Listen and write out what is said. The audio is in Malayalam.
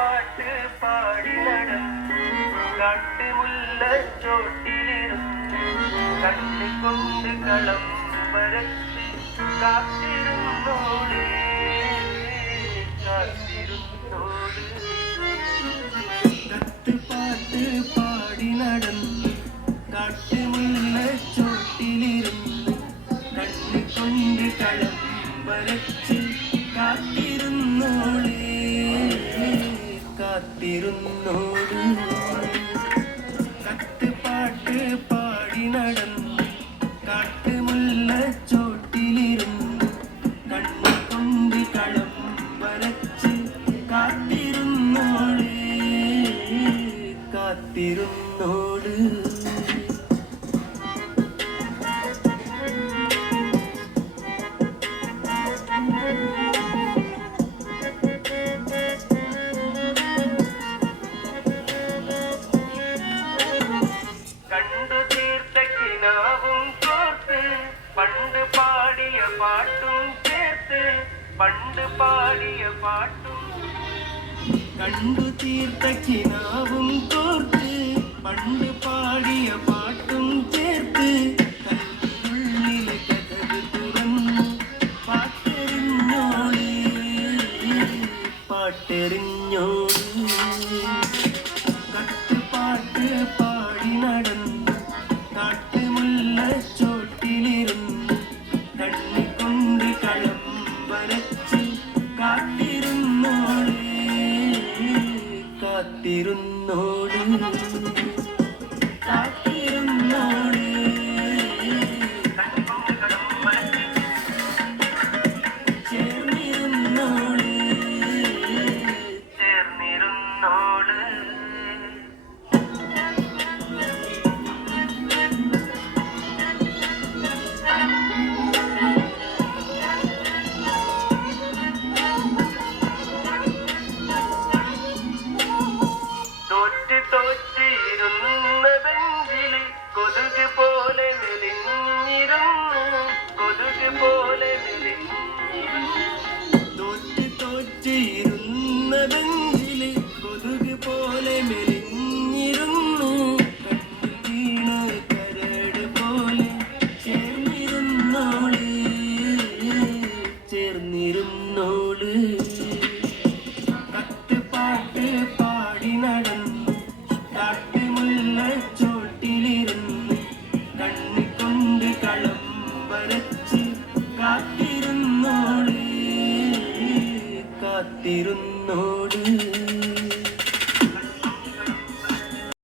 പാട്ട് പാടി നടന്നു കാട്ടുമുല്ലച്ചോട്ടിലിരുന്ന് കണ്ണിക്കൊണ്ട് കളം വരച്ച് കാത്തിരുന്നോളേ കാത്തിരുന്നോള് കത്തുപാട്ട് പാടി നടന്നു കാട്ടുമുല്ലച്ചോട്ടിലിരുന്ന് കണ്ണിക്കൊണ്ട് കളം വരച്ച് കാത്തിരുന്നോളേ കാത്തിരുന്നോള് കത്തുപാട്ട് പാടി നടന്നു കാട്ടുമുല്ലച്ചോട്ടിലിരുന്ന് കണ്ണുകൊണ്ട് കളം വരച്ച് കാത്തിരുന്നോളേ കാത്തിരുന്നോള് പണ്ട് പാടിയ പാട്ടും ചേർത്ത് പണ്ട് പാടിയ പാട്ടും കണ്ടു തീർത്ത കിനാവും കോർത്ത് പണ്ട് പാടിയ പാട്ടും ചേർത്ത് കല്ലിനുള്ളിലെ കഥക് തുറന്നു പാട്ടെറിഞ്ഞോളേ പാട്ടെറിഞ്ഞോളേ കത്തുപാട്ട് പാടി നടന്നു കാട്ടുമുല്ലച്ചോട്ടിലിരുന്ന് കണ്ണിക്കൊണ്ട് കളം വരച്ച് കാത്തിരുന്നോളേ കാത്തിരുന്നോള്